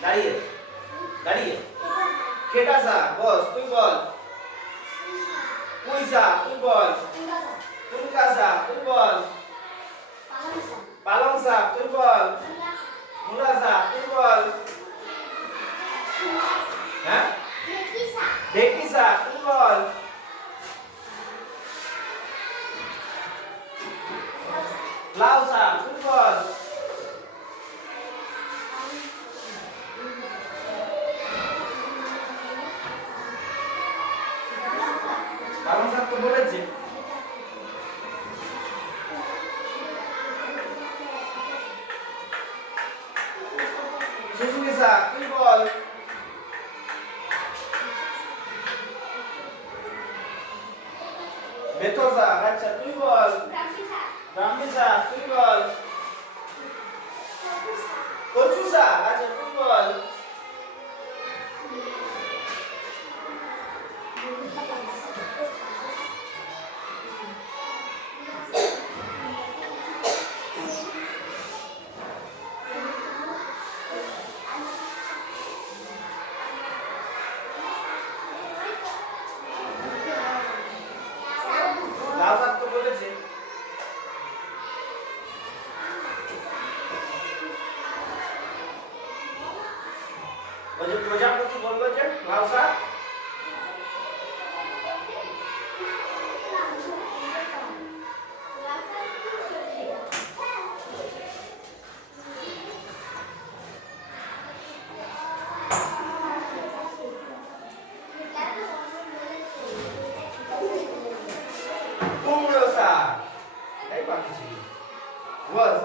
দাঁড়িয়ে দাঁড়িয়ে খেটা শাক বস তুই বল পুঁই শাক তুই বল কুনকা শাক তুই বল পালং শাক তুই বল মূলা শাক তুই বল হ্যাঁ ঢেঁকি শাক তুই বল লাউ শাক তুই বল পালং শাক তো বলেছে শুশুনি শাক তুই বল বেথো শাক আচ্ছা তুই বল ব্রাহ্মী শাক তুই বল কচু শাক আচ্ছা তুই বল লাউ শাক তো বলেছে ওই যে প্রজাপতি বললো যে লাউ শাক কুমড়ো শাক এই বাকি ছিল বস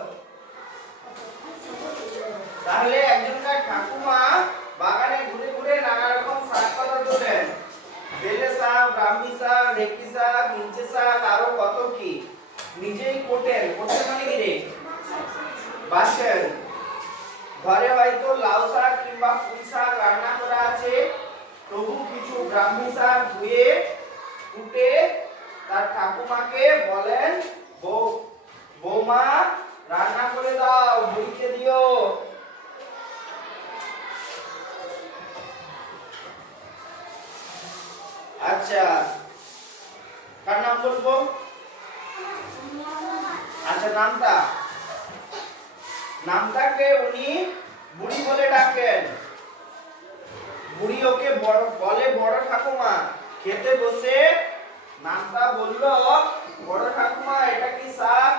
তাহলে একজনকার ঠাকুমা বাগানে ঘুরে ঘুরে নানা রকম শাক পাতা তোলেন বেলে শাক ব্রাহ্মী শাক ঢেঁকি শাক হিঞ্চে শাক আরো কত কি নিজেই কোটেন কোটেন মানে কি রে বাছেন ঘরে হয়তো লাউ শাক কিংবা পুঁই শাক রান্না করা আছে তবু কিছু ব্রাহ্মী শাক ধুয়ে কুটে তার ঠাকুমাকে বলেন বৌমা রান্না করে দাও বুড়িকে দিও আচ্ছা কার নাম বলবো আচ্ছা নামটাকে উনি বুড়ি বলে ডাকেন বুড়ি ওকে বলে বড় ঠাকুমা খেতে বসে নামটা বললো বড় ঠাকুমা এটা কি শাক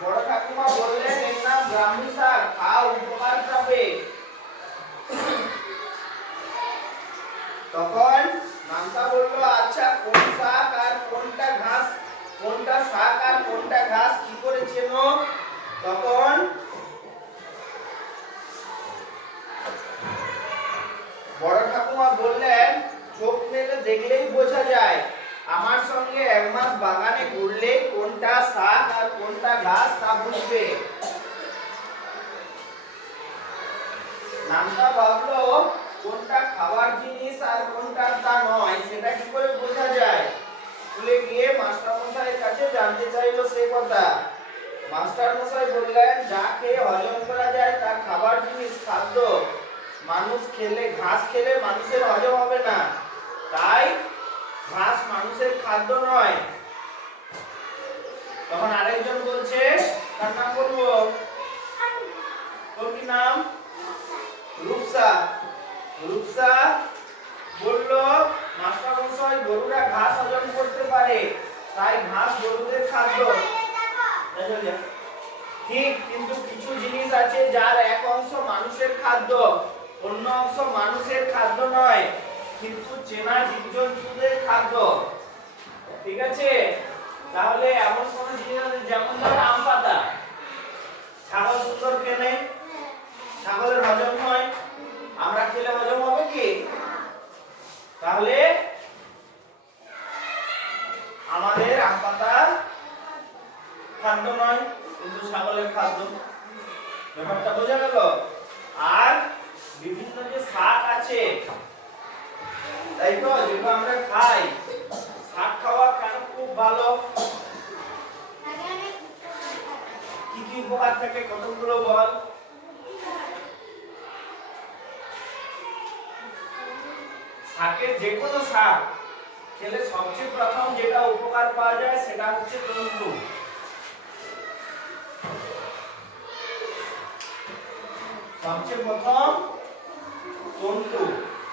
বড় ঠাকুমা বললেন এর নাম ব্রাহ্মী শাক খাও উপকার পাবে তখন নামটা বললো আচ্ছা কোন শাক আর কোনটা ঘাস কোনটা শাক আর কোনটা ঘাস কি করে চেনো তখন বড় ঠাকুমা বললেন চোখ মেলে দেখলেই বোঝা যায় আমার সঙ্গে এক মাস বাগানে ঘুরলে কোনটা শাক আর কোনটা ঘাস তা বুঝবে নামটা ভাবলো কোনটা খাবার জিনিস আর কোনটা তা নয় সেটা কি করে বোঝা যায় স্কুলে গিয়ে মাস্টার মশাইয়ের কাছে জানতে চাইলো সে কথা মাস্টার মশাই বললেন যা খেয়ে হজম করা যায় তা খাবার জিনিস খাদ্য মানুষ খেলে ঘাস খেলে মানুষের হজম হবে না তাই ঘাস মানুষের খাদ্য নয় তখন আরেকজন বলছে তার নাম বলবো তোর কি নাম রূপসা রূপসা বলল মাস্টার মশাই গরুরা ঘাস হজম করতে পারে তাই ঘাস গরুদের খাদ্য ঠিক কিন্তু কিছু জিনিস আছে যার এক অংশ মানুষের খাদ্য অন্য অংশ মানুষের খাদ্য নয় কিন্তু চেনা জীবজন্তুদের খাদ্য ঠিক আছে তাহলে এমন কোন জিনিস আছে যেমন ধর আম পাতা ছাগল সুন্দর খেলে ছাগলের হজম হয় আমরা খেলে হজম হবে কি তাহলে আমাদের আম পাতা খাদ্য নয় কিন্তু ছাগলের খাদ্য ব্যাপারটা বোঝা গেল আর বিভিন্ন যে শাক আছে তাই তো যেগুলো আমরা খাই শাক খাওয়া কেন খুব ভালো কি কি উপকার থাকে কতগুলো বল শাকের যে কোনো শাক খেলে সবচেয়ে প্রথম যেটা উপকার পাওয়া যায় সেটা হচ্ছে তন্তু। সবচেয়ে প্রথম তন্তু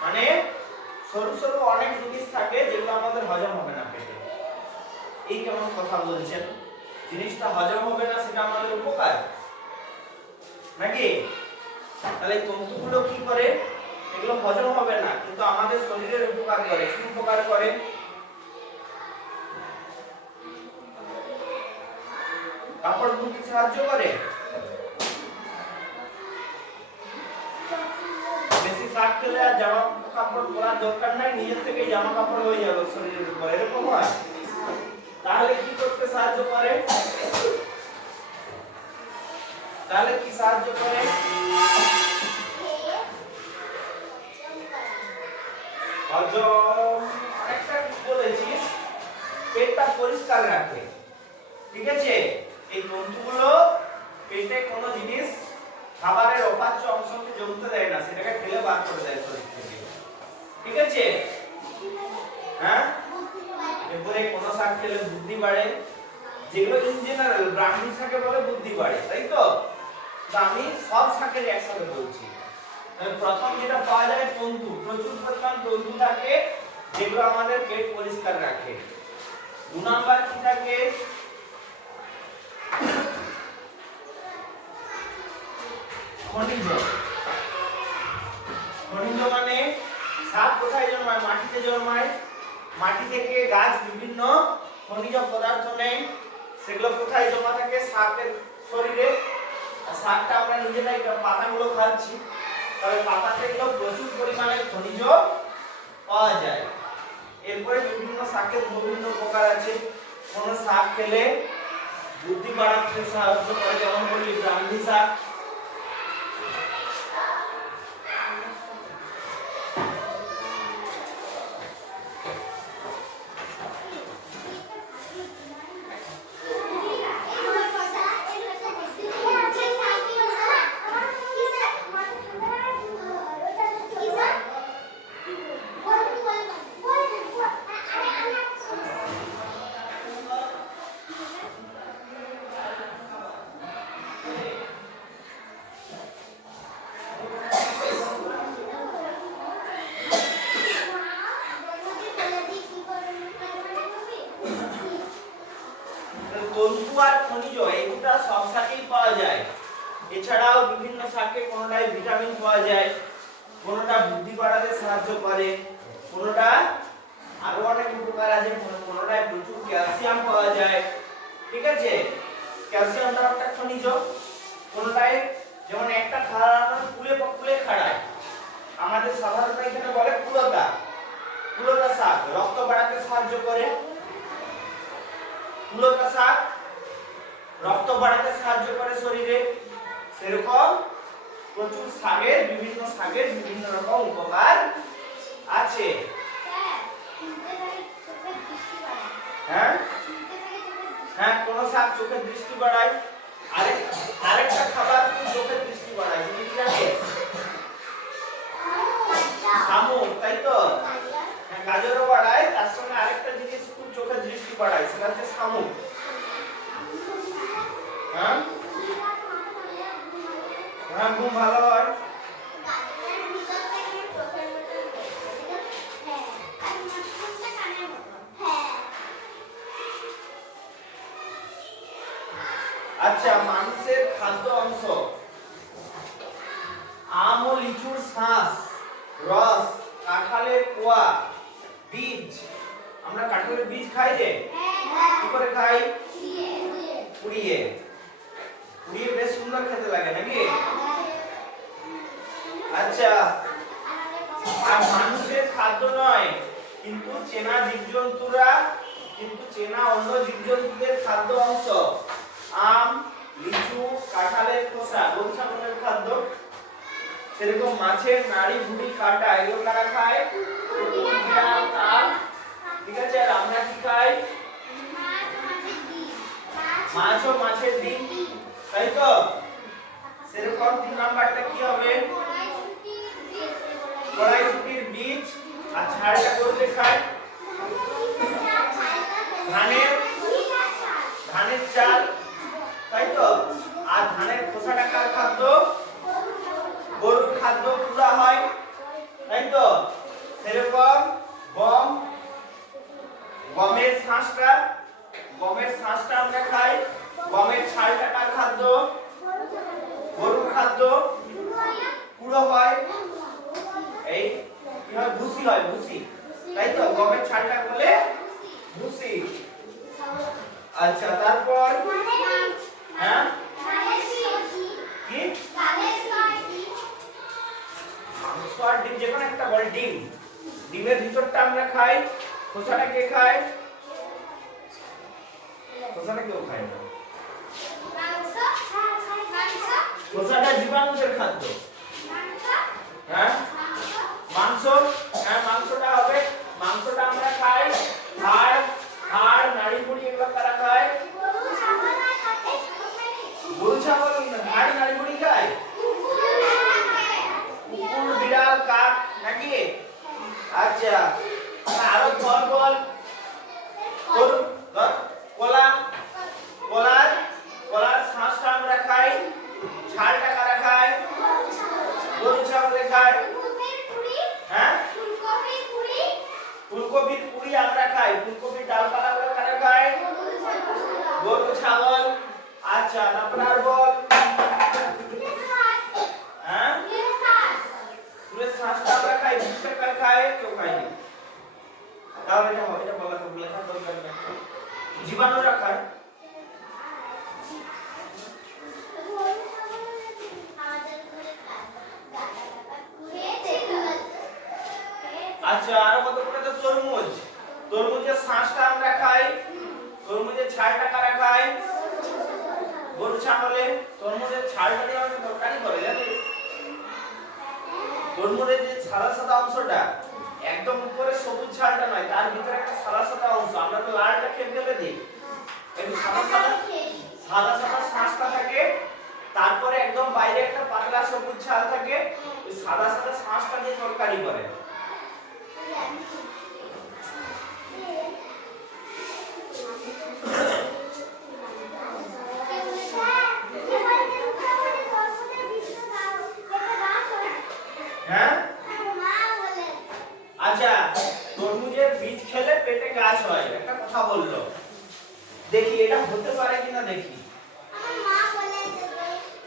মানে সরু সরু অনেক জিনিস থাকে যেগুলো আমাদের হজম হবে না পেটে। এই কেমন কথা বলছেন, জিনিসটা হজম হবে না সেটা আমাদের উপকার নাকি? তাহলে তন্তুগুলো কি করে? এগুলো হজম হবে না কিন্তু আমাদের শরীরের উপকার করে। কি উপকার করে? কাপড় ধুতে সাহায্য করে। বেশি শাক খেলে আর জামা কাপড় পরার দরকার নাই, নিজের থেকেই জামা কাপড় হয়ে যাবে শরীরের উপর, এরকম হয়। তাহলে কি করতে সাহায্য করে? তাহলে কি সাহায্য করে? হজম অনেকটা বলেছিস, পেটটা পরিষ্কার রাখে। ঠিক আছে, এই তন্তুগুলো পেটে কোনো জিনিস খাবারের অপাচ্য অংশকে জমতে দেয় না, সেটাকে ঠেলে বার করে দেয় শরীর থেকে। ঠিক আছে, হ্যাঁ। এরপরে কোন শাক খেলে বুদ্ধি বাড়ে, যেগুলো ইন জেনারেল ব্রাহ্মী শাকে বলে বুদ্ধি বাড়ে, তাই তো? আমি সব শাকের একসাথে বলছি। প্রথম যেটা পাওয়া যায় তন্তু, প্রচুর পরিমাণ তন্তু থাকে যেগুলো আমাদের পেট পরিষ্কার রাখে। 2 নাম্বার কি থাকে? খনিজ। খনিজ মানে শাক কোথায় জন্মায়? মাটিতে জন্মায়। মাটি থেকে গাছ বিভিন্ন খনিজ পদার্থ নেয়, সেগুলো কোথায় জমা থাকে? শাকের শরীরে। শাকটা আমরা নিজেরাই পাতাগুলো খাচ্ছি, তবে পাতা থেকে প্রচুর পরিমাণে খনিজ পাওয়া যায়। এরপরে বিভিন্ন শাকের বিভিন্ন উপকার আছে। কোন শাক খেলে বুদ্ধি বাড়াতে সাহায্য করে, যেমন বলি ব্রাহ্মী শাক। তন্তু আর খনিজ এইগুলো সব শাকেই পাওয়া যায়। এছাড়াও বিভিন্ন শাকে কোনটায় ভিটামিন পাওয়া যায়, কোনটা বুদ্ধি বাড়াতে সাহায্য করে, কোনটা আরো অনেক উপকার আছে, কোনটায় প্রচুর ক্যালসিয়াম পাওয়া যায়। ঠিক আছে, ক্যালসিয়ামটা একটা খনিজ। কোনটায় যেমন একটা খাড়ানো কুলে খাড়ায়, আমাদের সাধারণত এখানে বলে কুলতা। কুলতা শাক রক্ত বাড়াতে সাহায্য করে। কুলতা শাক রক্ত বাড়াতে সাহায্য করে শরীরে। সেরকম প্রচুর শাকের বিভিন্ন রকম উপকার আছে। হ্যাঁ হ্যাঁ, কোন শাক চোখের দৃষ্টি বাড়ায়। আরেকটা খাবার খুব চোখের দৃষ্টি বাড়ায়, তুমি কি জানিস? শামুক, তাই তো? হ্যাঁ, গাজরও বাড়ায়, তার সঙ্গে আরেকটা জিনিস খুব চোখের দৃষ্টি বাড়ায়, সেটা হচ্ছে শামুক। হ্যাঁ হ্যাঁ, খুব ভালো হয়। আচ্ছা, মানুষের খাদ্য অংশ। আম ও লিচুর শাঁস, রস, কাঁঠালের কোয়া, বীজ। আমরা কাঁঠালের বীজ খাই রে? কি করে খাই? পুড়িয়ে। পুড়িয়ে বেশ সুন্দর খেতে লাগে নাকি? আচ্ছা, আর মানুষের খাদ্য নয়, কিন্তু চেনা জীবজন্তুরা, চেনা অন্য জীবজন্তুদের খাদ্য অংশ। আম, লিচু, কাঁঠালের খোসা গরু ছাগলের খাদ্য। সেরকম মাছের নাড়ি, ভুঁড়ি, কাঁটা এগুলো কারা খায়? ঠিক আছে, আর আমরা কি খাই? মাছ ও মাছের ডিম, তাই তো? সেরকম 3 নাম্বারটা কি হবে? কড়াইশুটির বীজ। আচ্ছা, খাদ্য পুরা হয়, তাই তো? সেরকম গম, গমের শাঁসটা আমরা খাই। গমের ছালটা কার খাদ্য? গরুর খাদ্য। পুরো হয় এই কি হয়? ভুসি হয়, ভুসি, তাই তো? গমের ছালটা বলে ভুসি। আচ্ছা, তারপর হ্যাঁ কি মাংস আর ডিম, যে কোনো একটা বল। ডিম, ডিমের ভিতরটা আমরা খাই। খোসাটা কে খায়? খোসাটা কেউ খায় না। খোসাটা জীবাণুদের খাদ্য। হ্যাঁ মাংস, হ্যাঁ মাংসটা হবে, মাংসটা আমরা খাই। হাড় নাড়ি বুড়ি এগুলো কারা খায়? গরু ছাগল হাড় নাড়ি বুড়ি খায়। কুকুর বিড়াল কাক নাকি? আচ্ছা, আরো ফল বল। কলা, কলার শাঁসটা আমরা খাই। ছালটা কারা খায়? গরু ছাগলে খায়। হ্যাঁ ফুলকপির পুরি আমরা খাই। ফুলকপির ডালপালাগুলো কারা খায়? গরু ছাগল। আচ্ছা, তারপর আর বল। হ্যাঁ ফুলের শাঁসটা আমরা খাই। ভুট্টা কার খায়? কেউ খায়নি। তাহলে এটা হবে, এটা বলা হবে, লেখা দরকার নেই। জীবাণুরা খায়। আচ্ছা, আরো কত করে? তো তরমুজ, তরমুজের শাঁসটা আমরা খাই। তরমুজের ছালটা কারা খায়? গরু ছাগলে। তরমুজের ছালটা দিয়ে আমরা তরকারি করে, জানিস? তরমুজের যে সাদা সাদা অংশটা, একদম উপরে সবুজ ছালটা নয়, তার ভিতরে একটা সাদা সাদা অংশ। আমরা তো লালটা খেয়ে ফেলে দিই, একটু সাদা সাদা শাঁসটা থাকে, তারপরে একদম বাইরে একটা পাতলা সবুজ ছাল থাকে। ওই সাদা সাদা শাঁসটা দিয়ে তরকারি করে। হ্যাঁ আচ্ছা, তরমুজের বীজ খেলে পেটে গাছ হয়, একটা কথা বললো। দেখি এটা হতে পারে কিনা দেখি।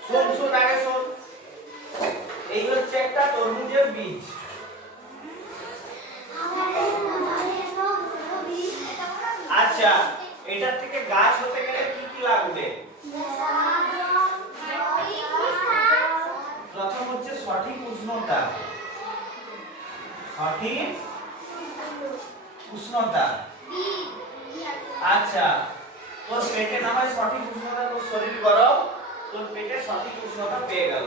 শোন আগে শোন। এই হচ্ছে একটা তরমুজের বীজ। আচ্ছা, এটার থেকে গাছ হতে গেলে কি কি লাগবে? প্রথম হচ্ছে সঠিক উষ্ণতা। সঠিক উষ্ণতা। আচ্ছা, তোর পেটে না হয় সঠিক উষ্ণতা, তোর শরীর গরম, তোর পেটে সঠিক উষ্ণতা পেয়ে গেল,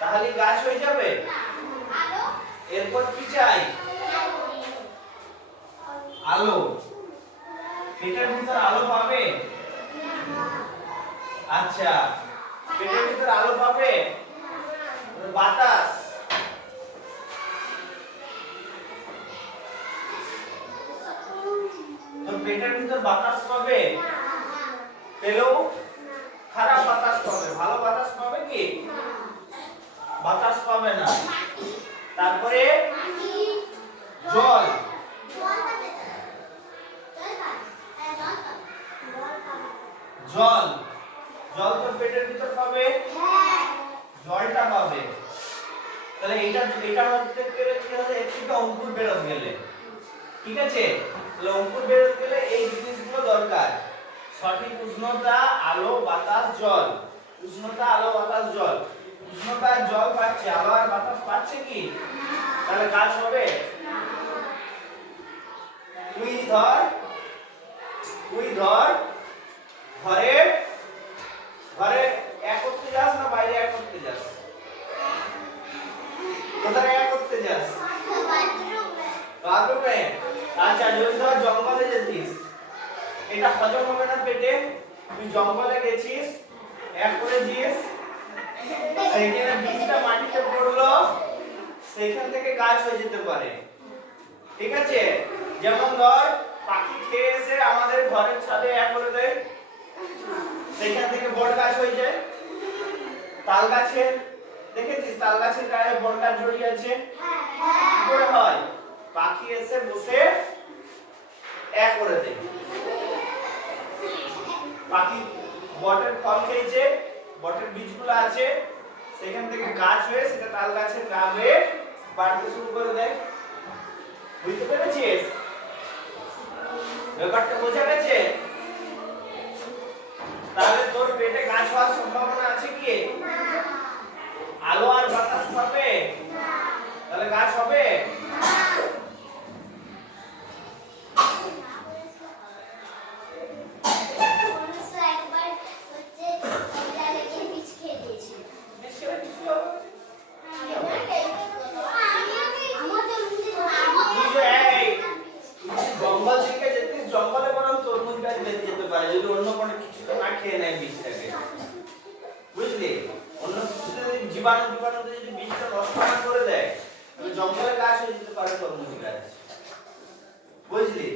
তাহলে গাছ হয়ে যাবে? এরপর কি চাই? আলো। পেটের ভিতর আলো পাবে? আচ্ছা, পেটের ভিতর আলো পাবে। বাতাস। তোর পেটের ভিতর বাতাস পাবে? পেলেও খারাপ বাতাস পাবে, ভালো বাতাস পাবে কি? বাতাস পাবে না। তারপরে জল। জল জল তোর পেটের ভিতর পাবে? জলটা পাবে। তাহলে এটা হতে গেলে কি হবে? এর থেকে অঙ্কুর বেরোতে গেলে, ঠিক আছে? তাহলে অঙ্কুর বেরোতে গেলে এই জিনিসগুলো দরকার। সঠিক উষ্ণতা, আলো, বাতাস, জল। উষ্ণতা, আলো, বাতাস, জল। উষ্ণতা আর জল পাচ্ছে, আলো আর বাতাস পাচ্ছে কি? তাহলে গাছ হবে? তুই ধর ঘরে এক করতে যাস না বাইরে এক করতে যাস? কোথায় এক করতে যাস? বাথরুমে। আচ্ছা, যদি ধর জঙ্গলে যেতিস, এটা হজম হবে না পেটে? তুই জঙ্গলে গেছিস, এক করেছিস, সেখানে বীজটা মাটিতে পড়লো, সেখান থেকে গাছ হয়ে যেতে পারে, ঠিক আছে? যেমন ধর পাখি খেয়ে এসে আমাদের ঘরের ছাদে এক করে দেয়, সেখান থেকে বড় গাছ হয়ে যায়। তাল গাছের দেখেছিস তাল গাছের গায়ে বনটা জড়িয়ে আছে? কি করে হয়? পাখি এসে বসে এক করে দেয়। পাখি বটের ফল খেয়েছে, বটের বীজগুলো আছে, সেখান থেকে গাছ হয়ে সেটা তাল গাছের গা হয়ে বাড়তে শুরু করে দেয়। বুঝতে পেরেছিস? ব্যাপারটা বোঝা গেছে? তাহলে তোর পেটে গাছ হওয়ার সম্ভাবনা আছে কি? আলো আর বাতাস পাবে? তাহলে গাছ হবে? জঙ্গল থেকে যেতে জঙ্গলে বরং তরমুজ গাছ বেঁচে যেতে পারে যদি অন্য কোনো কিছু না খেয়ে নেয় বীজটাকে। বুঝলি? অন্য কিছুতে যদি জীবাণুতে যদি বীজটা নষ্ট না করে দেয় তাহলে জঙ্গলে গাছ হয়ে যেতে পারে তরমুজ গাছ। বুঝলি?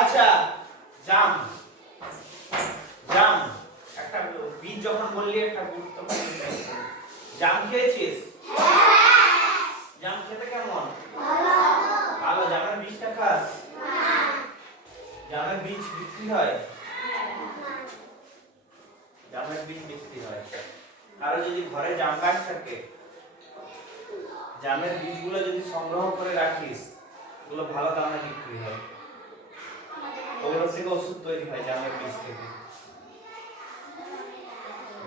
আচ্ছা, জাম জাম একটা বীজ যখন বললি একটা গুরুত্বপূর্ণ জাম খেয়েছিস? জাম খেতে কেমন? ভালো। জামের বীজটা খাস? জামের বীজ বিক্রি হয়? জামের বীজ বিক্রি হয়। কারো যদি ঘরে জাম গাছ থাকে, জামের বীজগুলো যদি সংগ্রহ করে রাখিস, ওগুলো ভালো দামে বিক্রি হয়। ওগুলো থেকে ওষুধ তৈরি হয় জামের বীজ থেকে।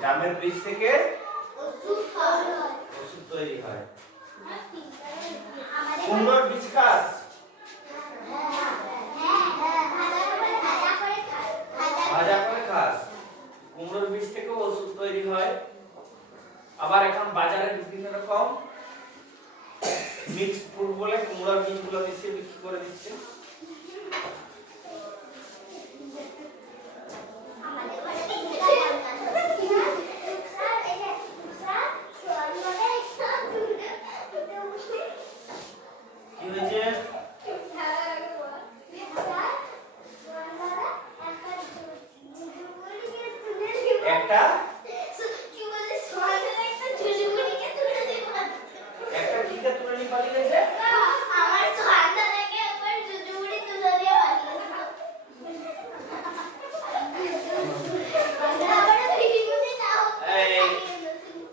জামের বীজ থেকে ওষুধ তৈরি হয়। কুমড়োর বীজ খাস? ভাজা করে খাস। কুমড়োর বীজ থেকে ওষুধ তৈরি হয়। আবার এখন বাজারে বিভিন্ন রকম মিক্স ফুড বলে কুমড়োর বীজগুলো মিশিয়ে বিক্রি করে দিচ্ছে। একটা একটা কিকে তুলে নিয়ে পালিয়ে গেছে। আমার সোহানটা থেকে উপর জুজুবুড়ি তুলে দিয়ে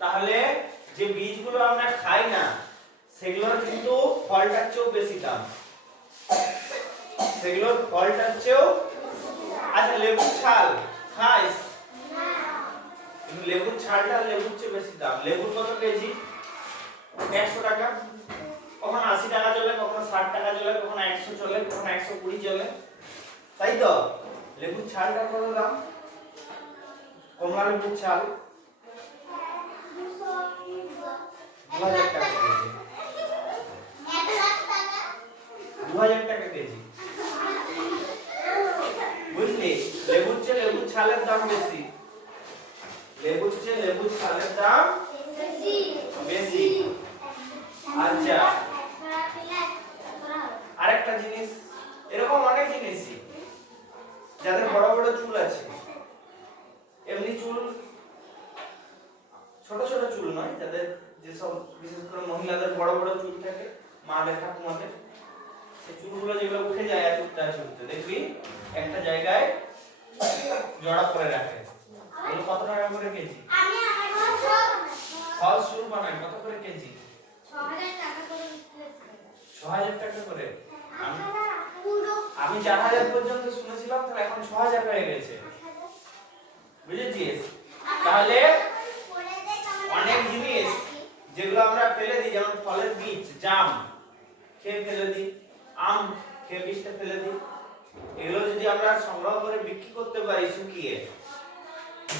তাহলে যে বীজগুলো আমরা খাই না সেগুলোর কিন্তু ফলটার চেয়েও বেশি দাম। সেগুলোর ফলটার চেয়েও। আচ্ছা, লেবুর ছাল খাইস? কিন্তু লেবুর ছালটা লেবুর চেয়ে বেশি দাম। লেবুর কত কেজি? 100 টাকা। কখনো 80 টাকা চলে, কখনো 60 টাকা চলে, কখনো 100 চলে, কখনো 120 চলে, তাই তো? লেবুর ছালটা কত দাম? কমলা লেবুর ছাল 2000 টাকা কেজি। 2000 টাকা কেজি। বুঝলি? লেবুর চেয়ে লেবুর ছালের দাম বেশি। লেবুর চেয়ে লেবুর ছালের দাম বেশি। আচ্ছা, আরেকটা জিনিস, এরকম অনেক জিনিসই যাদের বড় বড় চুল আছে, এমনি চুল ছোট ছোট চুল নয়, যাদের যেসব বিশেষ করে মহিলাদের বড় বড় চুল থাকে, মাদের ঠাকুমাদের, সেই চুলগুলো যেগুলো উঠে যায় চুলটা চুলতে দেখবি একটা জায়গায় জড়া করে রাখে। এগুলো কত টাকা করে কেজি? ফল শুরু বানায় কত করে কেজি? 6000 টাকা করে। 6000 টাকা করে। আমি 4000 পর্যন্ত শুনেছিলাম, তাহলে এখন 6000 হয়ে গেছে। বুঝেছিস? তাহলে অনেক জিনিস যেগুলো আমরা ফেলে দিই, যেমন ফলের বীজ, জাম খেয়ে ফেলে দিই, আম খেয়ে বীজটা ফেলে দিই, এগুলো যদি আমরা সংগ্রহ করে বিক্রি করতে পারি শুকিয়ে,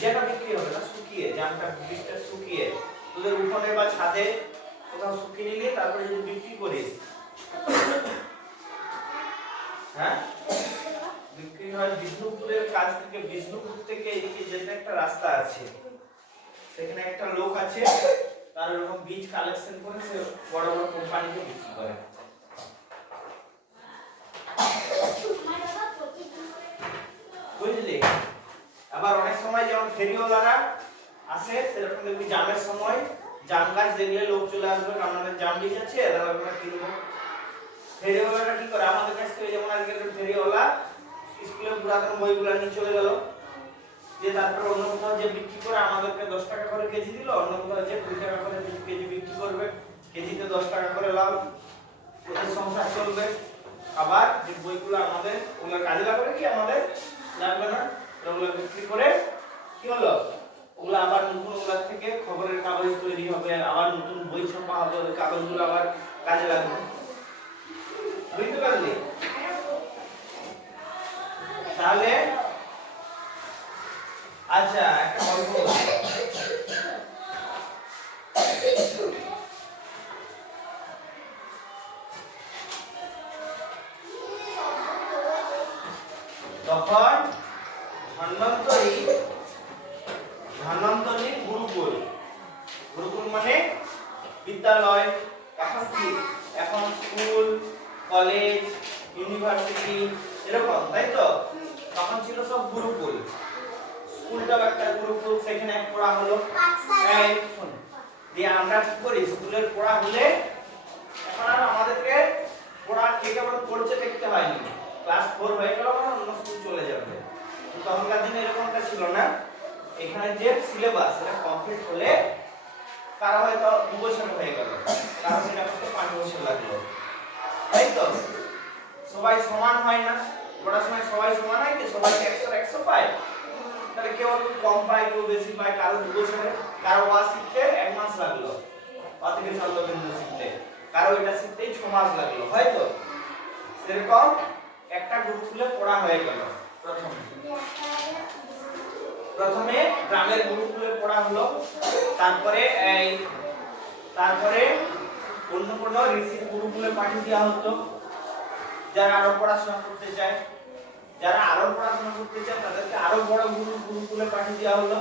যেটা বিক্রি হবে না, শুকিয়ে, জামটা বীজটা শুকিয়ে তোদের উঠোনে বা ছাদে কোথাও শুকিয়ে নিলে তারপরে যদি বিক্রি করিস হ্যাঁ বিক্রি হয় বিষ্ণুপুরের কাছ থেকে, বিষ্ণুপুর থেকে এদিকে যেতে একটা রাস্তা আছে, সেখানে একটা লোক আছে, তার এরকম বীজ কালেকশন করে সে বড় বড় কোম্পানিকে বিক্রি করে। বুঝলি? আবার অনেক সময় যেমন ফেরিওয়ালারা আসে, সেরকম দেখবি জামের সময় জাম গাছ দেখলে লোক চলে আসবে, আমাদের জাম বীজ আছে তাহলে আমরা কিনবো। ফেরিওয়ালারা কি করে আমাদের কাছ থেকে, যেমন আজকে ফেরিওয়ালা স্কুলে পুরাতন বইগুলো নিয়ে চলে গেল, যে তারপর অন্য কোথাও যে বিক্রি করে আমাদেরকে 10 টাকা করে কেজি দিল, অন্য কোথাও যে 20 টাকা করে কেজি বিক্রি করবে, কেজিতে 10 টাকা করে লাভ, ওদের সংসার চলবে। আবার যে বইগুলো আমাদের ওগুলো কাজে লাগবে কি আমাদের লাগবে না, ওগুলো বিক্রি করে কি হলো, ওগুলো আবার নতুন ওগুলা থেকে খবরের কাগজ তৈরি হবে, আবার নতুন বই ছাপা হবে, ওই কাগজগুলো আবার কাজে লাগবে। বুঝতে পারলি? তাহলে আচ্ছা একটা গল্প বলি। তখন ধন্বন্তরী গুরুকুল, গুরুকুল মানে বিদ্যালয়, এখন স্কুল, কলেজ, ইউনিভার্সিটি এরকম, তাই তো? তখন ছিল সব গুরুকুল। স্কুলটাও একটা গুরুকুল, সেখানে পড়া হলো। এই শুন, দিয়ে আমরা কি করি, স্কুলের পড়া হলে এখন আর আমাদেরকে পড়া কে কেমন পড়ছে দেখতে হয়নি, ক্লাস 4 হয়ে গেল মানে অন্য স্কুল চলে যাবে। তখনকার দিনে এরকমটা ছিল না, এখানে যে সিলেবাস সেটা কমপ্লিট হলে কারো হয়তো 2 বছর হয়ে গেল, কারো সেটা করতে 5 বছর লাগলো, তাই তো? সবাই সমান হয় না, পড়াশোনায় সবাই সমান হয় কি? সবাই 100 পায়? তাহলে কেউ একটু কম পায়, কেউ বেশি পায়, কারো 2 বছরে, কারো ওয়া শিখতে 1 মাস লাগলো, ওয়া থেকে চন্দ্রবিন্দু শিখতে, কারো এটা শিখতেই 6 মাস লাগলো, হয়তো? সেরকম একটা গুরুকুলে পড়া হয়ে গেল। প্রথমে গ্রামের গুরুকুলে পড়া হলো, তারপরে অন্য কোনো ঋষির গুরুকুলে পাঠিয়ে দেওয়া হতো, যারা আরো পড়াশোনা করতে চায়, তাদেরকে আরো বড় গুরুকুলে পাঠিয়ে দেওয়া হলো।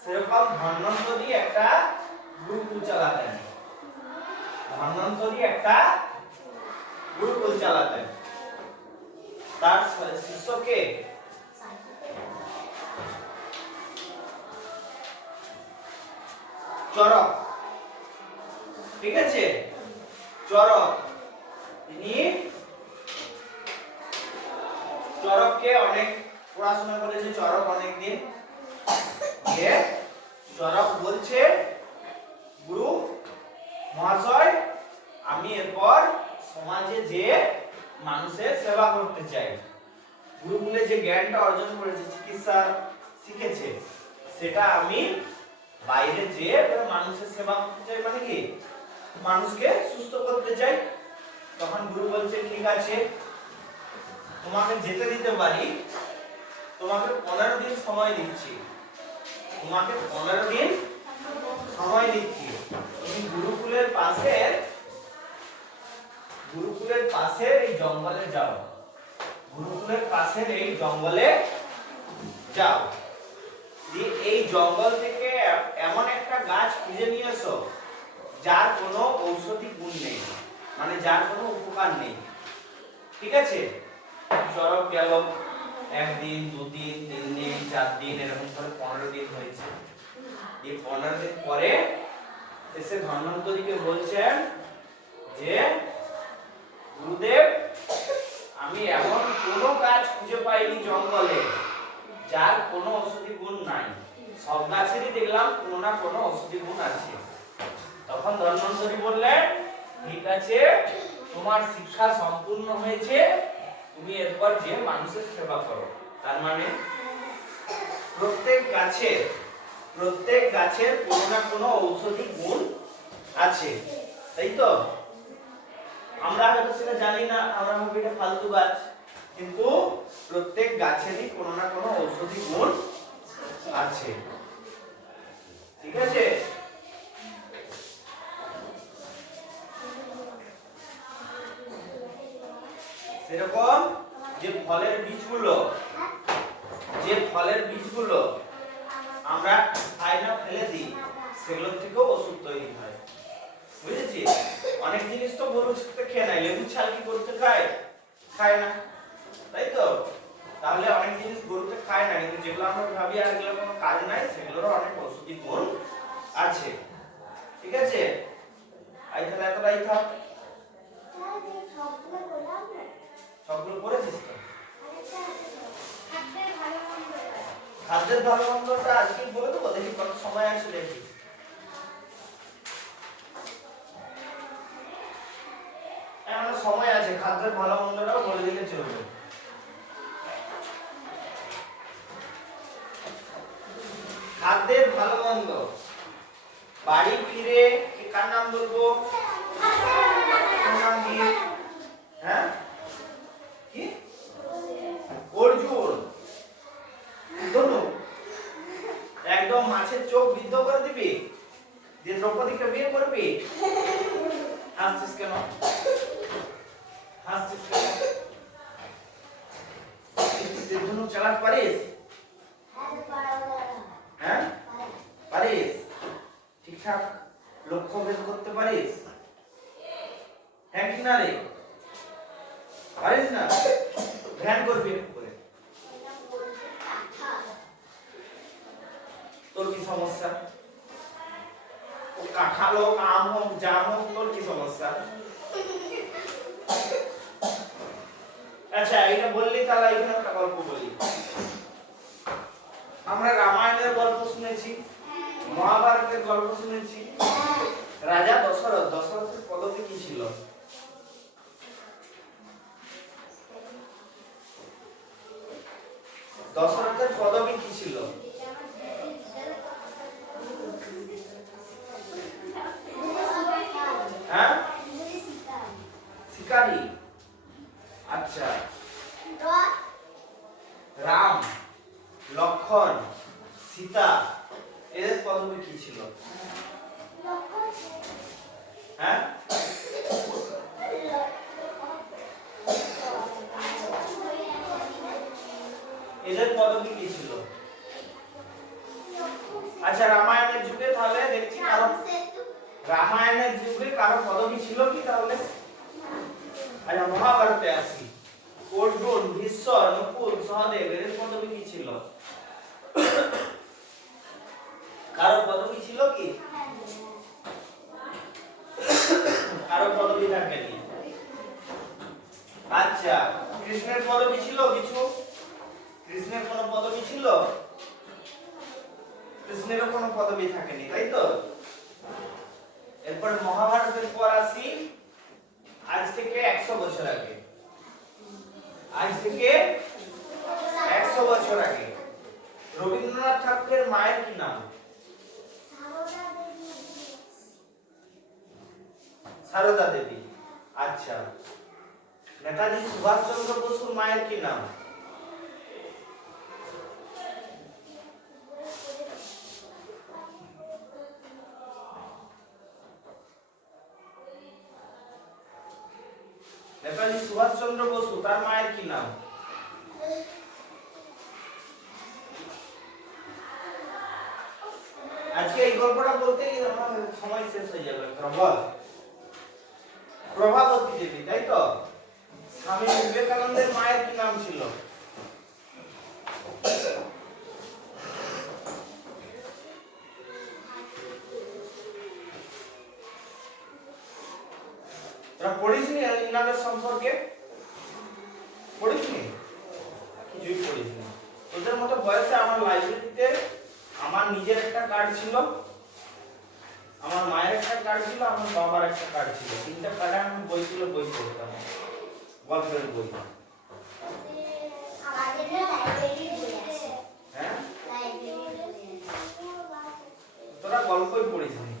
সেরকম ধন্বন্তরী একটা গুরুকুল চালাতেন। তার শিষ্যকে চরক, ঠিক আছে? চরক, তিনি চরককে অনেক পড়াশোনা করেছে, চরক অনেকদিন। চরক বলছে, গুরু মহাশয়, আমি এরপর সমাজে যে মানুষের সেবা করতে চাই, গুরুকুলে যে জ্ঞানটা অর্জন করেছে, চিকিৎসা শিখেছে, সেটা আমি বাইরে যেয়ে মানুষের সেবা করতে চাই, মানে কি মানুষকে সুস্থ করতে চাই। তখন গুরু বলছে, ঠিক আছে, তোমাকে যেতে দিতে পারি, তোমাকে 15 দিন সময় দিচ্ছি, তুমি গুরুকুলের পাশের এই জঙ্গলে যাও, এই জঙ্গল থেকে এমন একটা গাছ খুঁজে নিয়ে এসো যার কোনো ঔষধি গুণ নেই, মানে যার কোনো উপকার নেই, ঠিক আছে? চরক গেল, 1 দিন 2 দিন 3 দিন 4 দিন এরকম করে 15 দিন হয়েছে। এই 15 দিন পরে এসে ধন্বন্তরীকে বলছেন যে, গুরুদেব, আমি এমন কোনো গাছ খুঁজে পাইনি জঙ্গলে যার কোনো ঔষধি গুণ নাই, সব গাছেরই দেখলাম কোনো না কোনো ঔষধি গুণ আছে। তখন ধন্বন্তরী বললেন, ঠিক আছে, তোমার শিক্ষা সম্পূর্ণ হয়েছে, তুমি এরপর যে মানুষের সেবা করো। তার মানে প্রত্যেক গাছের কোনো না কোনো ঔষধি গুণ আছে, তাই তো? আমরা হয়তো সেটা জানি না, আমরা ভাবি এটা ফালতু গাছ, কিন্তু প্রত্যেক গাছেরই কোনো না কোনো ঔষধি গুণ আছে, ঠিক আছে? সেরকম বীজগুলো, যে ফলের বীজগুলো আমরা খাই না ফেলে দিই, সেগুলোর থেকেও ওষুধ তৈরি হয়। বুঝেছি? অনেক জিনিস তো গরু খেয়ে নেয়, লেবুর ছাল কি গরুতে খায়? খায় না, তাই তো? তাহলে অনেক জিনিস গরুতে খায় না, কিন্তু যেগুলো আমরা ভাবি আর এগুলো কোনো কাজ নাই, সেগুলোরও অনেক ঔষধি গুণ আছে। ঠিক আছে? আই তাহলে এতটাই থাক। সবগুলো পড়েছিস তো? খাদ্যের ভালো মন্দটা আজকে বলে দেবো, দেখি কত সময় আছে দেখি। এখনো সময় আছে, খাদ্যের ভালো মন্দটাও বলে দিলে চলবে। খাদ্যের ভালো মন্দ, বাড়ি ফিরে কার নাম বলবো? নাম দিয়ে, হ্যাঁ কি? অর্জুন। ধনু একদম মাছের চোখ বিদ্ধ করে দিবি, দিয়ে দ্রৌপদীকে বিয়ে করবি। হাসছিস কেন? হাসছিস কেন? ধনু চালাতে পারিস? হ্যাঁ পারিস? ঠিকঠাক লক্ষ্য ভেদ করতে পারিস? হ্যাঁ কি না রে? পারিস না? ধ্যান করবি একটু করে। তোর কি সমস্যা? ও কাঁঠাল হোক, আম হোক, জাম হোক, তোর কি সমস্যা? আচ্ছা এটা বললি, তাহলে এখানে একটা গল্প বলি। আমরা রামায়ণের গল্প শুনেছি, মহাভারতের গল্প শুনেছি। রাজা দশরথ, দশরথের পদবী কি ছিল? দশরথের পদবী কি ছিল? হ্যাঁ শিকারী। আচ্ছা রাম, লক্ষণ, সীতা এদের পদবী কি ছিল? হ্যাঁ এদের পদবী কি ছিল? আচ্ছা রামায়ণের যুগে তাহলে দেখছি কারো, রামায়ণের যুগে কারো পদবী ছিল কি তাহলে? আচ্ছা মহাভারতে আসি, অর্জুন, ভীষ্ম, নকুল, সহদেব এদের পদবী কি ছিল? কারো পদবী ছিল কি? কারো পদবী থাকেনি। আচ্ছা কৃষ্ণের পদবী ছিল কিছু? কৃষ্ণের কোনো পদবী ছিল? কৃষ্ণেরও কোনো পদবী থাকেনি, তাই তো? এরপর মহাভারতের পর আসি আজ থেকে 100 বছর আগে। আজ থেকে 100 বছর আগে রবীন্দ্রনাথ ঠাকুরের মায়ের কি নাম? সারদা দেবী। আচ্ছা নেতাজি সুভাষচন্দ্র বসুর মায়ের কি নাম? নেতাজি সুভাষচন্দ্র বসু, তার মায়ের কি নাম? আজকে এই গল্পটা বলতে আমার সময় শেষ হয়ে যাবে। প্রবল প্রভাবতী দেবী, তাই তো? স্বামী বিবেকানন্দের মায়ের কি নাম ছিল? তোরা পড়িসনি ইনাদের সম্পর্কে? পড়িসনি? কিছুই পড়িসনি। তোদের মতো বয়সে আমার লাইব্রেরিতে আমার নিজের একটা কার্ড ছিল, আমার মায়ের একটা কার্ড ছিল, আমার বাবার একটা কার্ড ছিল। তিনটা কার্ডে আমি বই পড়তাম, গল্পের বই। হ্যাঁ তোরা গল্পই পড়িসনি,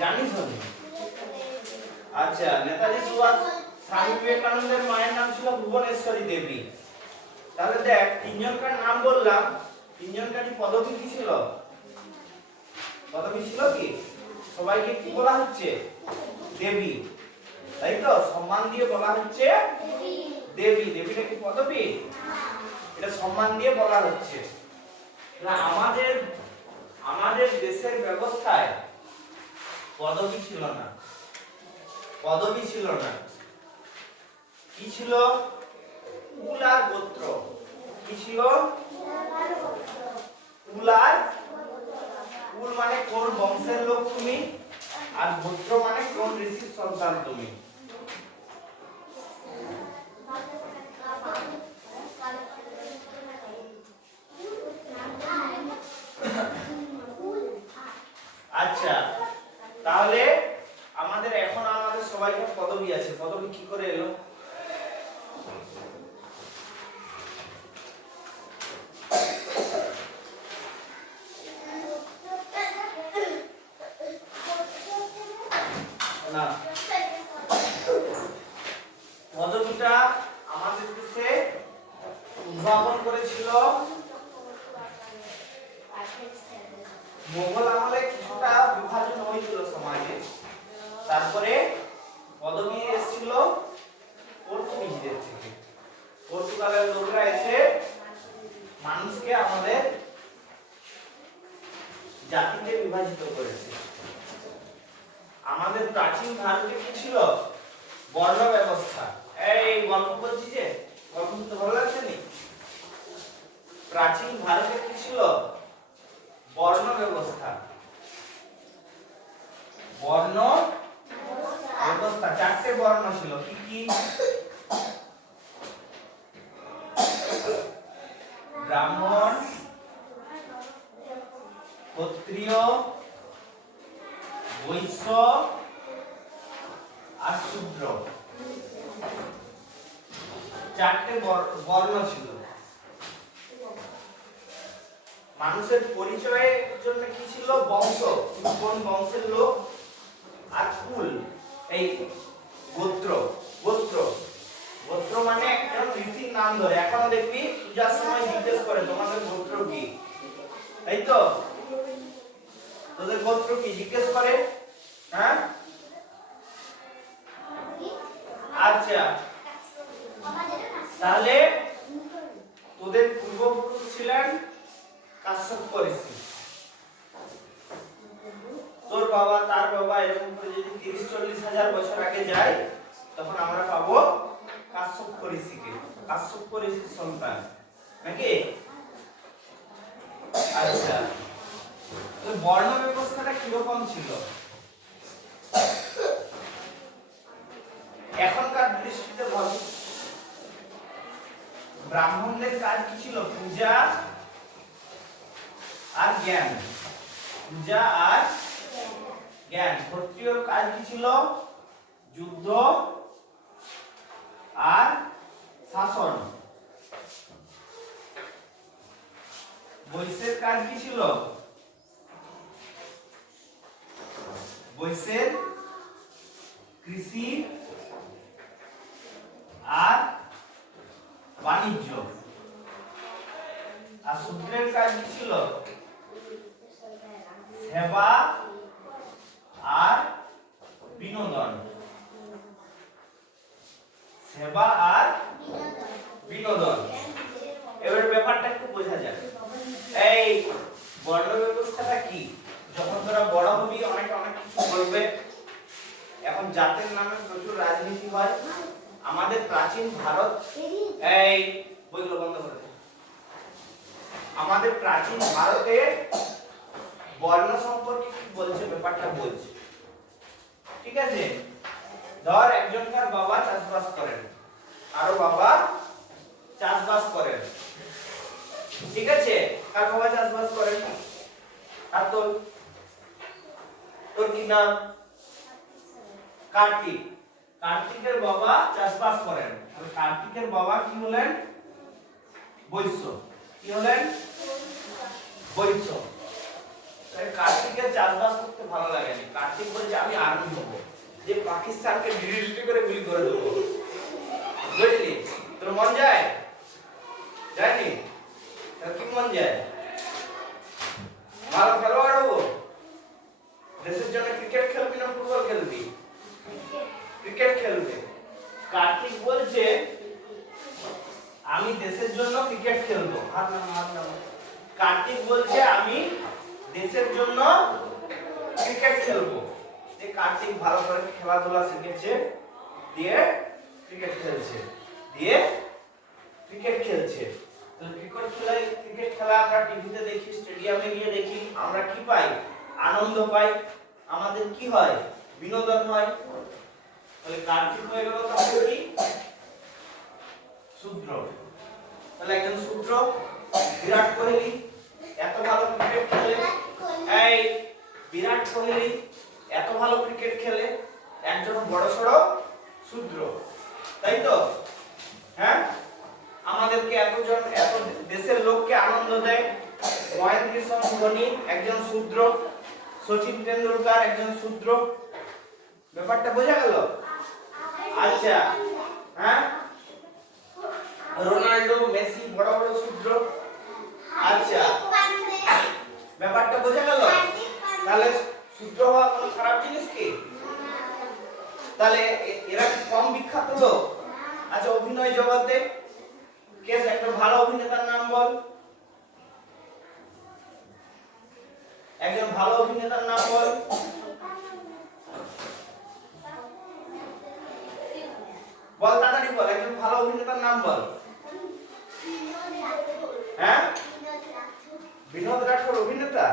জানিস না? আচ্ছা নেতাজি সুভাষ, স্বামী বিবেকানন্দের মায়ের নাম ছিল ভুবনেশ্বরী দেবী। তাহলে দেখ তিনজনকার নাম বললাম, তিনজনকারই পদবী কি ছিল? পদবী ছিল কি? সবাইকে কি বলা হচ্ছে? দেবী, তাই তো? সম্মান দিয়ে বলা হচ্ছে দেবী, দেবীটা কি পদবী? এটা সম্মান দিয়ে বলা হচ্ছে। না, আমাদের দেশের ব্যবস্থায় পদবী ছিল না, পদবী ছিল না। কি ছিল? কুল আর গোত্র। কি ছিল? কুল আর কুল মানে কোন বংশের লোক তুমি, আর গোত্র মানে কোন ঋষির সন্তান তুমি। আচ্ছা, তাহলে আমাদের সবাইকার পদবী আছে। পদবী কি করে এলো? না, পদবীটা আমাদের দেশে উদ্ভাবন করেছিল মোগল আমলে। কিছুটা বিভাজন হয়েছিল সমাজে, তারপরে পদবী এসেছিল পর্তুগিজদের থেকে। পর্তুগালের লোকরা এসে মানুষকে আমাদের জাতিতে বিভাজিত করেছে। আমাদের প্রাচীন ভারতে কি ছিল? বর্ণ ব্যবস্থা। এই গল্প বলছি যে, গল্প শুনতে ভালো লাগছে নি? প্রাচীন ভারতে কি ছিল? বর্ণ ব্যবস্থা। বর্ণ ব্যবস্থা, চারটে বর্ণ ছিল। কি কি? ব্রাহ্মণ, ক্ষত্রিয়, বৈশ্য আর শূদ্র। চারটে বর্ণ ছিল। মানুষের পরিচয়ের জন্য কি ছিল? বংশ, কোন বংশের লোক, আর কুল, এই গোত্র। গোত্র গোত্র মানে একজন ঋষির নাম ধরে। এখনো দেখবি পূজার সময় জিজ্ঞেস করে তোমাদের গোত্র কি, তাই তো? তোদের গোত্র কি জিজ্ঞেস করে? হ্যাঁ, আচ্ছা। তাহলে তোদের পূর্বপুরুষ ছিলেন কাশ্যপ ঋষি। তোর বাবা, তার বাবা, এরকম করে যদি 30-40 হাজার বছর আগে যায়, তখন আমরা পাবো কাশ্যপ ঋষিকে। কাশ্যপ ঋষির সন্তান নাকি? আচ্ছা, তো বর্ণ ব্যবস্থাটা কিরকম ছিল এখনকার দৃষ্টিতে? ভাবো, ব্রাহ্মণদের কাজ কি ছিল? পূজা আর জ্ঞান। পূজা আর জ্ঞান। ক্ষত্রিয়র কাজ কি ছিল? যুদ্ধ আর শাসন। বৈশ্যের কাজ কি ছিল? বৈশ্যের কৃষি আর বাণিজ্য। আর শূদ্রের কাজ কি ছিল? সেবা আর বিনোদন। সেবা আর বিনোদন। এবার ব্যাপারটা একটু বোঝা যায়। এই বর্ণ ব্যবস্থাটা কি? যখন তোরা বড় হবি অনেক কিছু বলবে। এখন জাতের নামে প্রচুর রাজনীতি হয়। আমাদের প্রাচীন ভারত, এই বইগুলো বন্ধ করে দে। আমাদের প্রাচীন ভারতে বর্ণ সম্পর্কে কি বলছে ব্যাপারটা বলছে, ঠিক আছে? ধর একজনকার বাবা চাষবাস করেন, আরো বাবা চাষবাস করেন, ঠিক আছে? কার বাবা চাষবাস করেন? আর তোর কি নাম? কার্তিক। কার্তিকের বাবা চাষবাস করেন। কার্তিকের বাবা কি হলেন? বৈশ্য। কি হলেন? বৈশ্য। কার্তিকের চাষবাস করতে ভালো লাগেনি। কার্তিক বলছে আমি আর্মি হবো, যে পাকিস্তানকে ডিলিট করে গুলি করে দেবো। বুঝলি? তোর মন যায়? যায়নি? তোর কি মন যায়? ভালো খেলোয়াড় হবো? দেশের জন্য ক্রিকেট খেলবি না ফুটবল খেলবি? ক্রিকেট খেলবে। কার্তিক বলছে আমি দেশের জন্য ক্রিকেট খেলবো। হাত নামাও। কার্তিক বলছে আমি দেশের জন্য ক্রিকেট খেলবো। যে কার্তিক ভালো করে খেলাধুলা শিখেছে, দিয়ে ক্রিকেট খেলছে, ক্রিকেট খেলা আমরা টিভিতে দেখি, স্টেডিয়ামে গিয়ে দেখি, আমরা কি পাই? আনন্দ পাই, আমাদের কি হয়? বিনোদন হয়। তাহলে কার্তিক হয়ে গেল তাহলে কি? শূদ্র। তাহলে একজন শূদ্র। বিরাট কোহলি এত ভালো ক্রিকেট খেলে, এই বিরাট কোহলি এত ভালো ক্রিকেট খেলে, একজন বড়সড় শূদ্র, তাই তো? হ্যাঁ, আমাদেরকে এত দেশের লোককে আনন্দ দেয়। মহেন্দ্র সিং ধোনি একজন শূদ্র, সচিন তেন্ডুলকার একজন শূদ্র। ব্যাপারটা বোঝা গেল? আচ্ছা, হ্যাঁ, রোনাল্ডো, মেসি বড় বড় শূদ্র। আচ্ছা, ব্যাপারটা বোঝা গেল? তাহলে শূদ্র হওয়া কোনো খারাপ জিনিস কি? তাহলে এরা কি কম বিখ্যাত লোক? আচ্ছা, অভিনয় জগতে কে একটা ভালো অভিনেতার নাম বল? একজন ভালো অভিনেতার নাম বল। বল তাড়াতাড়ি বল, একজন ভালো অভিনেতার নাম বল। হ্যাঁ, বিনোদ রাঠোর অভিনেতা?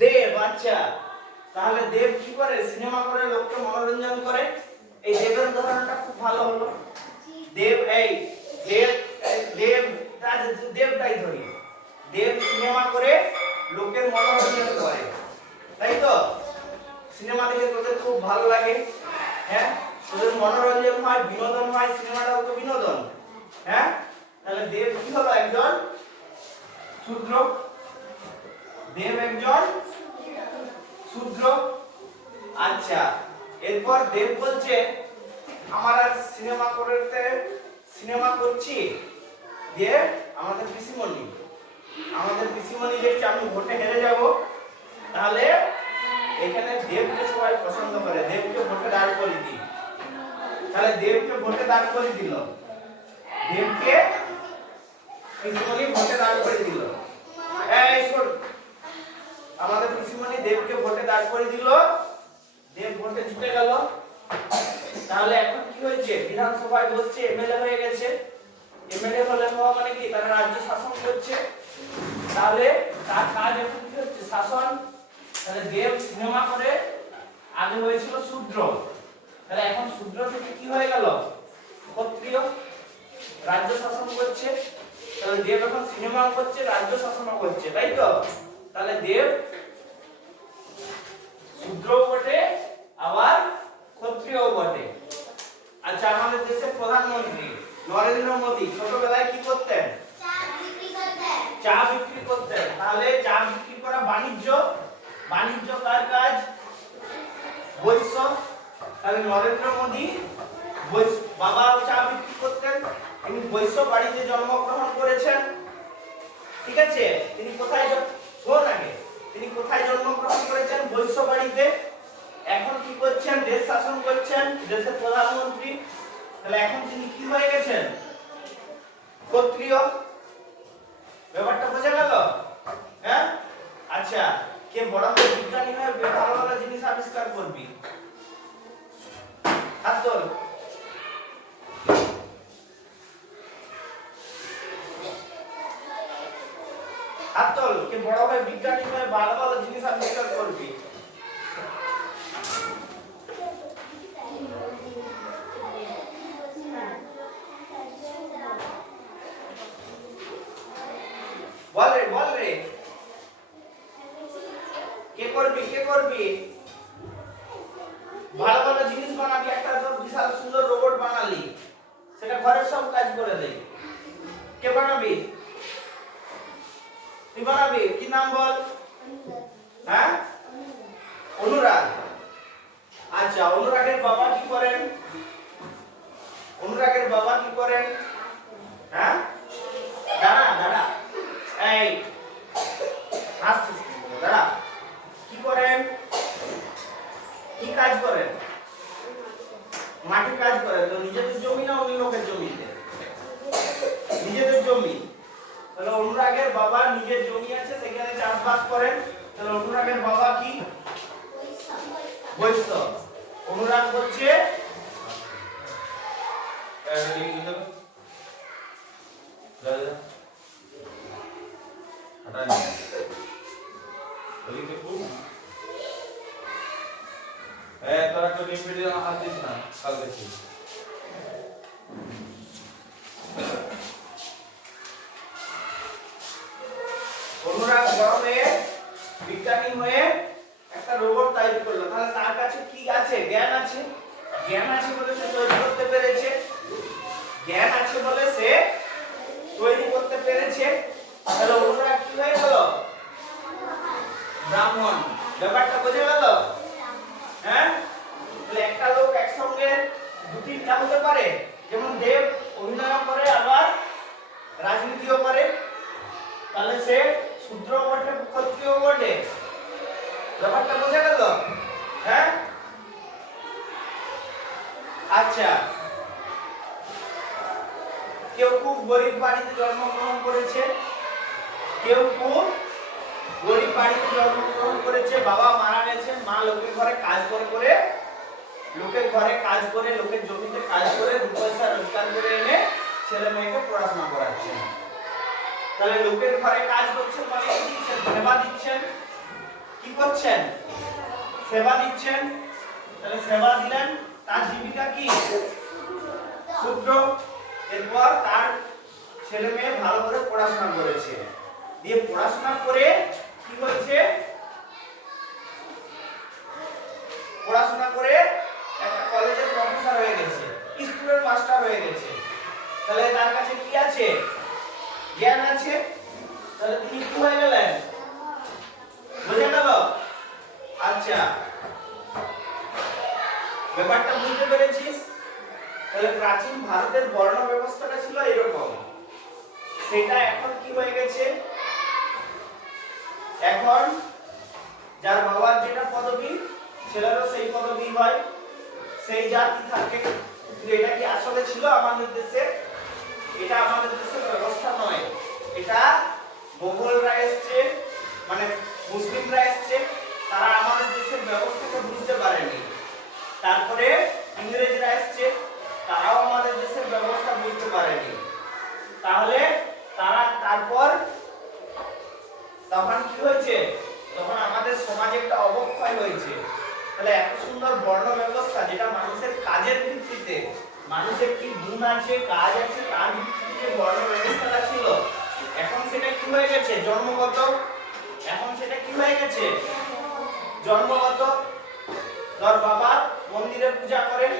দেব। আচ্ছা, তাহলে দেব কি করে? সিনেমা করে, লোককে মনোরঞ্জন করে। এই দেবের উদাহরণটা খুব ভালো হলো। দেব দেবটাই ধরি। দেব সিনেমা করে লোকের মনোরঞ্জন করে, তাই তো? সিনেমা দেখে তোদের খুব ভালো লাগে, হ্যাঁ, তোদের মনোরঞ্জন হয়, বিনোদন হয়, সিনেমাটাও তো বিনোদন। হ্যাঁ, তাহলে দেব কি হলো? একজন শূদ্র। দেব একজন শূদ্র। আচ্ছা, এরপর দেব বলছে আমার আর সিনেমা করছি, যে আমাদের পিসিমণি দেখছে আমি ভোটে হেরে যাব, তাহলে এখানে দেবকে সবাই পছন্দ করে, দেবকে ভোটে দাঁড় করে দিই। তাহলে দেবকে ভোটে দাঁড় করে দিল, দেবকে পিসিমণি ভোটে দাঁড় করে দিল। এই শোন, আমাদের পিসিমণি দেবকে ভোটে দাঁড় করে দিল, দেব ভোটে জিতে গেল। তাহলে এখন কি হয়েছে? বিধানসভায় বসছে, এমএলএ হয়ে গেছে। এমএলএ হওয়া মানে কি? তারা রাজ্য শাসন করছে। তাহলে তার কাজ এখন কি হচ্ছে? শাসন। তাহলে দেব সিনেমা করে আগে হয়েছিল শূদ্র, তাহলে এখন শূদ্র থেকে কি হয়ে গেল? ক্ষত্রিয়, রাজ্য শাসন করছে। তাহলে দেব এখন সিনেমা করছে, রাজ্য শাসনও করছে, তাই তো? তাহলে দেব শূদ্রও বটে, আবার ক্ষত্রিয়ও বটে। আচ্ছা, আমাদের দেশের প্রধানমন্ত্রী নরেন্দ্র মোদী ছোটবেলায় কি করতেন? চা বিক্রি করতেন। তাহলে চা বিক্রি করা বাণিজ্য, বাণিজ্য কার কাজ? বৈশ্য। তাহলে নরেন্দ্র মোদী বাবাও চা বিক্রি করতেন, তিনি বৈশ্য বাড়িতে জন্মগ্রহণ করেছেন, ঠিক আছে? তিনি কোথায় তিনি কোথায় জন্মগ্রহণ করেছেন? বৈশ্য বাড়িতে। এখন কি করছেন? দেশ শাসন করছেন, দেশের প্রধানমন্ত্রী। তাহলে এখন তিনি কি হয়ে গেছেন? ক্ষত্রিয়। ব্যাপারটা বোঝা গেল? হ্যাঁ, আচ্ছা, কে বড় হয়ে বিজ্ঞানী হয়ে ভালো ভালো জিনিস আবিষ্কার করবি? হাত তোল। হাত তোল, কে বড় হয়ে বিজ্ঞানী হয়ে ভালো ভালো জিনিস আবিষ্কার করবি? বল রে, কে করবি? ভালো ভালো জিনিস বানাবি, একটা তো বিশাল সুন্দর রোবট বানালি, সেটা ঘরের সব কাজ করে দেয়। কে বানাবি? তুই বানাবি, কি নাম বল? হ্যাঁ, অনুরাগ। আচ্ছা, অনুরাগের বাবা কি করেন? হ্যাঁ, দাঁড়া, এই হাসছিস দাঁড়া। কি করেন? কি কাজ করেন? মাঠে কাজ করেন। তো নিজেদের জমি না অন্য লোকের জমিতে? অনুরাগের বাবা নিজের জমি আছে সেখানে চাষবাস করেন, তাহলে অনুরাগের বাবা কি? বৈশ্য। অনুরাগ হচ্ছে তোরা তো নিম্পিটি হাত দিস না কাল দেখি অনুরাগ বড় হয়ে বিজ্ঞানী হয়ে একটা রোবট তৈরি করলো, তাহলে তার কাছে কি আছে? জ্ঞান আছে। জ্ঞান আছে বলে সে তৈরি করতে পেরেছে। জ্ঞান আছে বলে সে তৈরি করতে পেরেছে। তাহলে অনুরাগ কি হয়ে গেল? ব্রাহ্মণ। ব্যাপারটা বোঝা গেল? হ্যাঁ, তাহলে একটা লোক একসঙ্গে দুটিটা হতে পারে, যেমন দেব অভিনয় করে আবার রাজনীতিও করে, তাহলে সে শূদ্র বটে ক্ষত্রিয় বটে। ব্যাপারটা বোঝা গেল? হ্যাঁ, আচ্ছা, কেউ খুব গরিব বাড়িতে জন্মগ্রহণ করেছে, কেউ খুব গরিব বাড়িতে জন্মগ্রহণ করেছে, বাবা মারা গেছেন, মা লোকের ঘরে কাজ করে করে লোকের ঘরে কাজ করে লোকের জমিতে কাজ করে দু পয়সা রোজগার করে এনে ছেলে মেয়েকে পড়াশোনা করাচ্ছেন। তাহলে লোকের ঘরে কাজ করছেন মানে কি দিচ্ছেন? সেবা দিচ্ছেন। কি করছেন? সেবা দিচ্ছেন। তাহলে সেবা দিলেন, তার জীবিকা কি? শূদ্র। এরপর তার ছেলে মেয়ে ভালো করে পড়াশোনা করেছে, দিয়ে পড়াশোনা করে কি হয়েছে? পড়াশোনা করে একটা কলেজের প্রফেসর হয়ে গেছে, স্কুলের মাস্টার হয়ে গেছে। তাহলে তার কাছে কি আছে? জ্ঞান আছে। তাহলে তিনি কি হয়ে গেলেন? বুঝে গেল? আচ্ছা, ব্যাপারটা বুঝতে পেরেছিস? তাহলে প্রাচীন ভারতের বর্ণ ব্যবস্থাটা ছিল এরকম, সেটা এখন কি হয়ে গেছে? এখন যার বাবার যেটা পদবী ছেলেরও সেই পদবী হয়, সেই জাতি থাকে। এটা কি আসলে ছিল আমাদের দেশে? এটা আমাদের দেশের ব্যবস্থা নয়, এটা মোগলরা এসছে, মানে মুসলিমরা এসছে, তারা আমাদের দেশের ব্যবস্থাকে বুঝতে পারেনি। তারপরে ইংরেজরা এসছে, তারাও আমাদের দেশের ব্যবস্থা বুঝতে পারেনি। তাহলে তারা তারপর তখন কি হয়েছে? তখন আমাদের সমাজে একটা অবক্ষয় হয়েছে। তাহলে এত সুন্দর বর্ণ ব্যবস্থা, যেটা মানুষের কাজের ভিত্তিতে, মানুষের কি গুণ আছে, কাজ আছে, তার ভিত্তিতে যে বর্ণ ব্যবস্থাটা ছিল, এখন সেটা কি হয়ে গেছে? জন্মগত। এখন সেটা কি হয়ে গেছে? জন্মগত। তোর বাবা মন্দিরে পূজা করেন,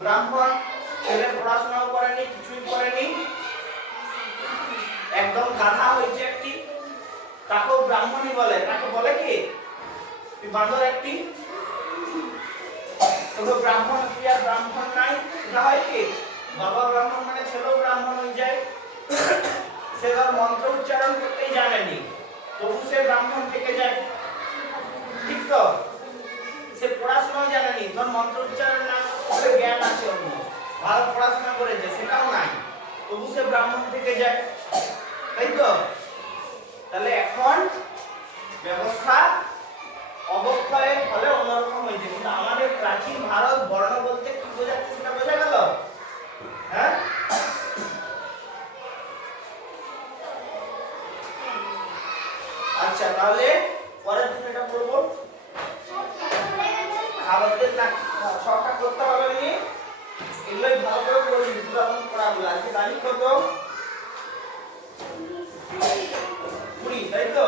ব্রাহ্মণ, ছেলে পড়াশোনাও করেনি, কিছুই করেনি, একদম গাধা হয়েছে একটি, তাকেও ব্রাহ্মণই বলে। তাকে বলে কি? তুই বাঁদর একটি। তবে ব্রাহ্মণ কি আর ব্রাহ্মণ নাই? সেটা হয় কি? বাবা ব্রাহ্মণ মানে ছেলেও ব্রাহ্মণ হয়ে যায়। সে তার মন্ত্র উচ্চারণ করতেই জানেনি, তবু সে ব্রাহ্মণ থেকে যায়। ঠিক তো? সে পড়াশোনাও জানেনি, তোর মন্ত্র উচ্চারণ না করে জ্ঞান আছে, অন্য ভালো পড়াশোনা করেছে, সেটাও নাই, তবু সে ব্রাহ্মণ থেকে যায়। তাই তো? তাহলে এখন ব্যবস্থা অবক্ষয়ের ফলে অন্যরকম হয়েছে, কিন্তু আমাদের প্রাচীন ভারত বর্ণ বলতে কি বোঝাচ্ছে সেটা বোঝা গেল? হ্যাঁ, আচ্ছা, তাহলে পরের দিন এটা করবো। খাবারদের না সবটা করতে হবে নি, এগুলোই ভালো করে করবি। দুটো এখন পড়াগুলো আজকে তারিখ কত? 20, তাই তো?